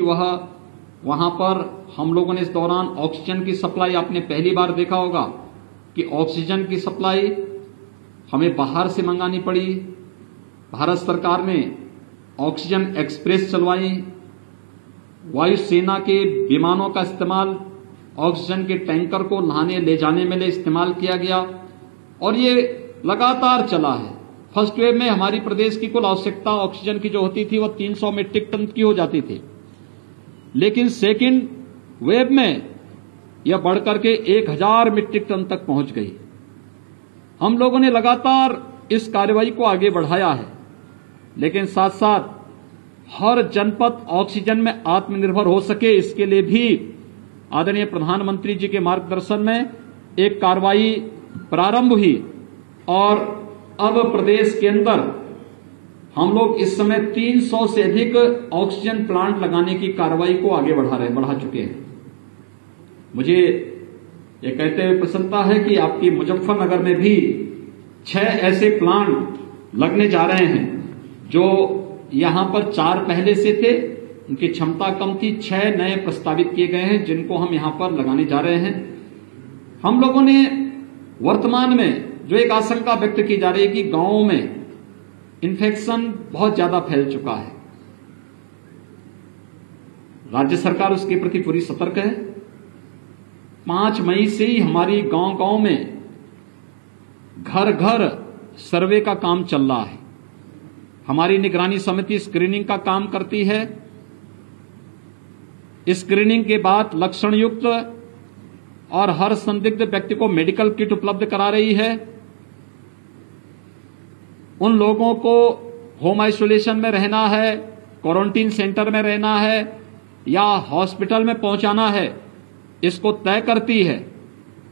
वह वहां पर हम लोगों ने इस दौरान ऑक्सीजन की सप्लाई, आपने पहली बार देखा होगा कि ऑक्सीजन की सप्लाई हमें बाहर से मंगानी पड़ी। भारत सरकार ने ऑक्सीजन एक्सप्रेस चलवाई, वायुसेना के विमानों का इस्तेमाल ऑक्सीजन के टैंकर को लाने ले जाने में इस्तेमाल किया गया और ये लगातार चला है। फर्स्ट वेव में हमारी प्रदेश की कुल आवश्यकता ऑक्सीजन की जो होती थी वो 300 मीट्रिक टन की हो जाती थी, लेकिन सेकेंड वेव में यह बढ़कर के 1000 मीट्रिक टन तक पहुंच गई। हम लोगों ने लगातार इस कार्रवाई को आगे बढ़ाया है, लेकिन साथ साथ हर जनपद ऑक्सीजन में आत्मनिर्भर हो सके, इसके लिए भी आदरणीय प्रधानमंत्री जी के मार्गदर्शन में एक कार्रवाई प्रारंभ हुई और अब प्रदेश के अंदर हम लोग इस समय 300 से अधिक ऑक्सीजन प्लांट लगाने की कार्रवाई को आगे बढ़ा चुके हैं। मुझे ये कहते हुए प्रसन्नता है कि आपकी मुजफ्फरनगर में भी 6 ऐसे प्लांट लगने जा रहे हैं जो यहां पर 4 पहले से थे, उनकी क्षमता कम थी, 6 नए प्रस्तावित किए गए हैं जिनको हम यहां पर लगाने जा रहे हैं। हम लोगों ने वर्तमान में जो एक आशंका व्यक्त की जा रही है कि गांवों में इन्फेक्शन बहुत ज्यादा फैल चुका है, राज्य सरकार उसके प्रति पूरी सतर्क है। 5 मई से ही हमारी गांव-गांव में घर-घर सर्वे का काम चल रहा है। हमारी निगरानी समिति स्क्रीनिंग का काम करती है। स्क्रीनिंग के बाद लक्षण युक्त और हर संदिग्ध व्यक्ति को मेडिकल किट उपलब्ध करा रही है। उन लोगों को होम आइसोलेशन में रहना है, क्वारंटीन सेंटर में रहना है या हॉस्पिटल में पहुंचाना है, इसको तय करती है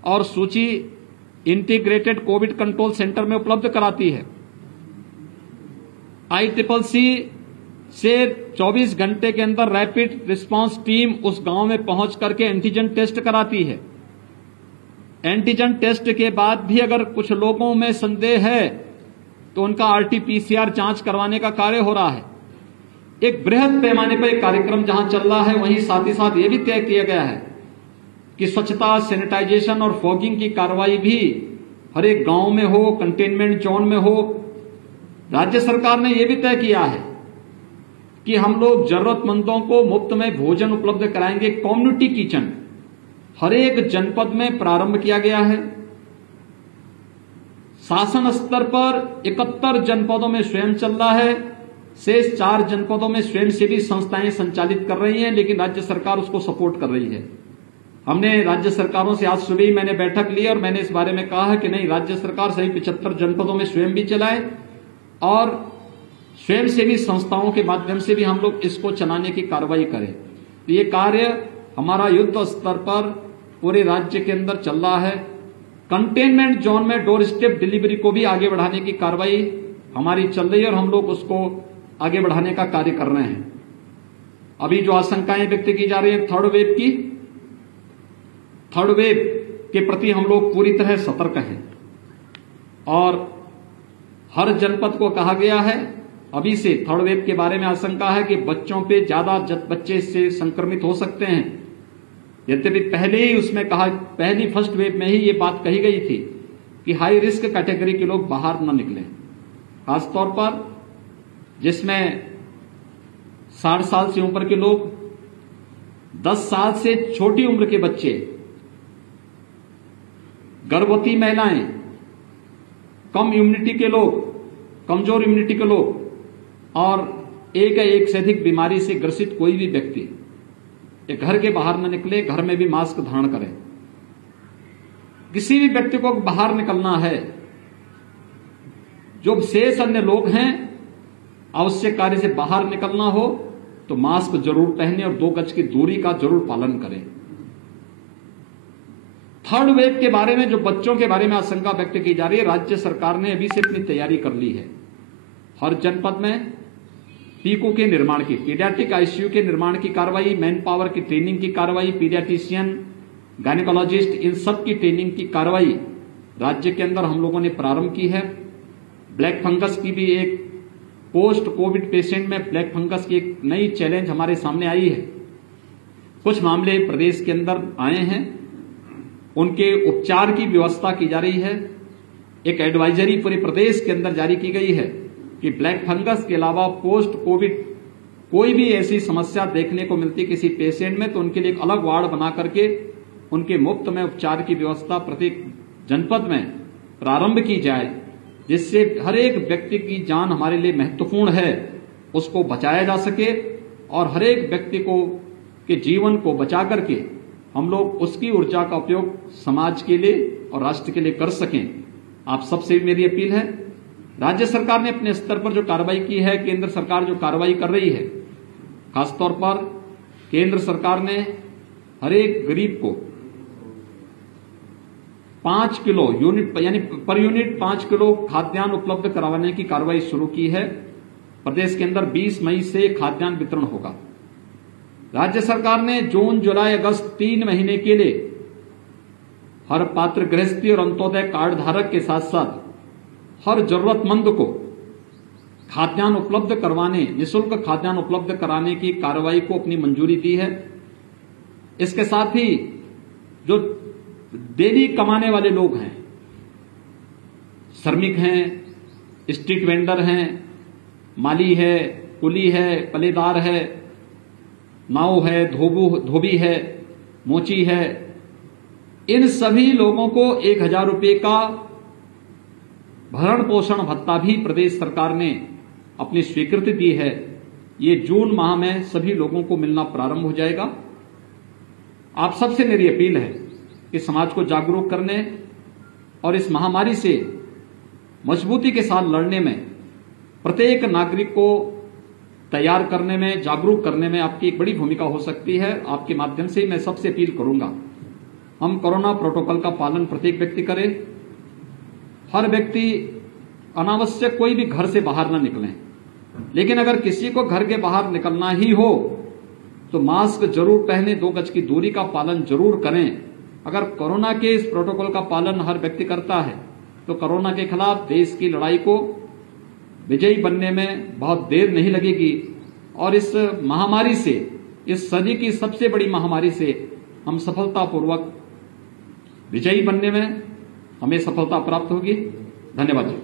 और सूची इंटीग्रेटेड कोविड कंट्रोल सेंटर में उपलब्ध कराती है। ICCC से 24 घंटे के अंदर रैपिड रिस्पांस टीम उस गांव में पहुंच करके एंटीजन टेस्ट कराती है। एंटीजन टेस्ट के बाद भी अगर कुछ लोगों में संदेह है तो उनका RT-PCR जांच करवाने का कार्य हो रहा है। एक बृहद पैमाने पर एक कार्यक्रम जहां चल रहा है, वहीं साथ ही साथ ये भी तय किया गया है कि स्वच्छता, सैनिटाइजेशन और फॉगिंग की कार्रवाई भी हर एक गांव में हो, कंटेनमेंट जोन में हो। राज्य सरकार ने यह भी तय किया है कि हम लोग जरूरतमंदों को मुफ्त में भोजन उपलब्ध कराएंगे। कम्युनिटी किचन हर एक जनपद में प्रारंभ किया गया है। शासन स्तर पर 71 जनपदों में स्वयं चल रहा है, शेष 4 जनपदों में स्वयंसेवी संस्थाएं संचालित कर रही हैं, लेकिन राज्य सरकार उसको सपोर्ट कर रही है। हमने राज्य सरकारों से आज सुबह ही मैंने बैठक ली और मैंने इस बारे में कहा है कि नहीं, राज्य सरकार सभी 75 जनपदों में स्वयं भी चलाए और स्वयंसेवी संस्थाओं के माध्यम से भी हम लोग इसको चलाने की कार्रवाई करें। तो ये कार्य हमारा युद्ध स्तर पर पूरे राज्य के अंदर चल रहा है। कंटेनमेंट जोन में डोर स्टेप डिलीवरी को भी आगे बढ़ाने की कार्रवाई हमारी चल रही है और हम लोग उसको आगे बढ़ाने का कार्य कर रहे हैं। अभी जो आशंकाएं व्यक्त की जा रही है थर्ड वेव के प्रति हम लोग पूरी तरह सतर्क हैं और हर जनपद को कहा गया है, अभी से थर्ड वेव के बारे में आशंका है कि बच्चों पे ज्यादा बच्चे इससे संक्रमित हो सकते हैं। यद्यपि पहले ही उसमें कहा, पहली फर्स्ट वेव में ही ये बात कही गई थी कि हाई रिस्क कैटेगरी के लोग बाहर न निकलें, खासतौर पर जिसमें 60 साल से ऊपर के लोग, 10 साल से छोटी उम्र के बच्चे, गर्भवती महिलाएं, कम इम्यूनिटी के लोग, कमजोर इम्यूनिटी के लोग और एक या एक से अधिक बीमारी से ग्रसित कोई भी व्यक्ति ये घर के बाहर न निकले, घर में भी मास्क धारण करें। किसी भी व्यक्ति को बाहर निकलना है, जो शेष अन्य लोग हैं, आवश्यक कार्य से बाहर निकलना हो तो मास्क जरूर पहने और 2 गज की दूरी का जरूर पालन करें। थर्ड वेव के बारे में, जो बच्चों के बारे में आशंका व्यक्त की जा रही है, राज्य सरकार ने अभी से अपनी तैयारी कर ली है। हर जनपद में पीको के निर्माण की, पीडियाट्रिक आईसीयू के निर्माण की कार्रवाई, मैन पावर की ट्रेनिंग की कार्रवाई, पीडियाट्रिशियन, गायनेकोलॉजिस्ट, इन सब की ट्रेनिंग की कार्रवाई राज्य के अंदर हम लोगों ने प्रारंभ की है। ब्लैक फंगस की भी एक पोस्ट कोविड पेशेंट में ब्लैक फंगस की एक नई चैलेंज हमारे सामने आई है। कुछ मामले प्रदेश के अंदर आए हैं, उनके उपचार की व्यवस्था की जा रही है। एक एडवाइजरी पूरे प्रदेश के अंदर जारी की गई है कि ब्लैक फंगस के अलावा पोस्ट कोविड कोई भी ऐसी समस्या देखने को मिलती किसी पेशेंट में तो उनके लिए एक अलग वार्ड बना करके उनके मुफ्त में उपचार की व्यवस्था प्रत्येक जनपद में प्रारंभ की जाए, जिससे हर एक व्यक्ति की जान हमारे लिए महत्वपूर्ण है, उसको बचाया जा सके और हर एक व्यक्ति को के जीवन को बचा करके हम लोग उसकी ऊर्जा का उपयोग समाज के लिए और राष्ट्र के लिए कर सकें। आप सबसे मेरी अपील है, राज्य सरकार ने अपने स्तर पर जो कार्रवाई की है, केंद्र सरकार जो कार्रवाई कर रही है, खासतौर पर केंद्र सरकार ने हर एक गरीब को 5 किलो यूनिट यानी पर यूनिट 5 किलो खाद्यान्न उपलब्ध करवाने की कार्रवाई शुरू की है। प्रदेश के अंदर 20 मई से खाद्यान्न वितरण होगा। राज्य सरकार ने जून, जुलाई, अगस्त 3 महीने के लिए हर पात्र गृहस्थी और अंत्योदय कार्ड धारक के साथ साथ हर जरूरतमंद को खाद्यान्न उपलब्ध करवाने, निःशुल्क खाद्यान्न उपलब्ध कराने की कार्रवाई को अपनी मंजूरी दी है। इसके साथ ही जो डेली कमाने वाले लोग हैं, श्रमिक हैं, स्ट्रीट वेंडर हैं, माली है, कुली है, पलेदार है, नाव है, धोबी है, मोची है, इन सभी लोगों को 1000 रुपये का भरण पोषण भत्ता भी प्रदेश सरकार ने अपनी स्वीकृति दी है। ये जून माह में सभी लोगों को मिलना प्रारंभ हो जाएगा। आप सबसे मेरी अपील है कि समाज को जागरूक करने और इस महामारी से मजबूती के साथ लड़ने में, प्रत्येक नागरिक को तैयार करने में, जागरूक करने में आपकी एक बड़ी भूमिका हो सकती है। आपके माध्यम से मैं सबसे अपील करूंगा, हम कोरोना प्रोटोकॉल का पालन प्रत्येक व्यक्ति करे। हर व्यक्ति अनावश्यक कोई भी घर से बाहर न निकलें, लेकिन अगर किसी को घर के बाहर निकलना ही हो तो मास्क जरूर पहने, 2 गज की दूरी का पालन जरूर करें। अगर कोरोना के इस प्रोटोकॉल का पालन हर व्यक्ति करता है तो कोरोना के खिलाफ देश की लड़ाई को विजयी बनने में बहुत देर नहीं लगेगी और इस महामारी से, इस सदी की सबसे बड़ी महामारी से हम सफलतापूर्वक विजयी बनने में हमें सफलता प्राप्त होगी। धन्यवाद।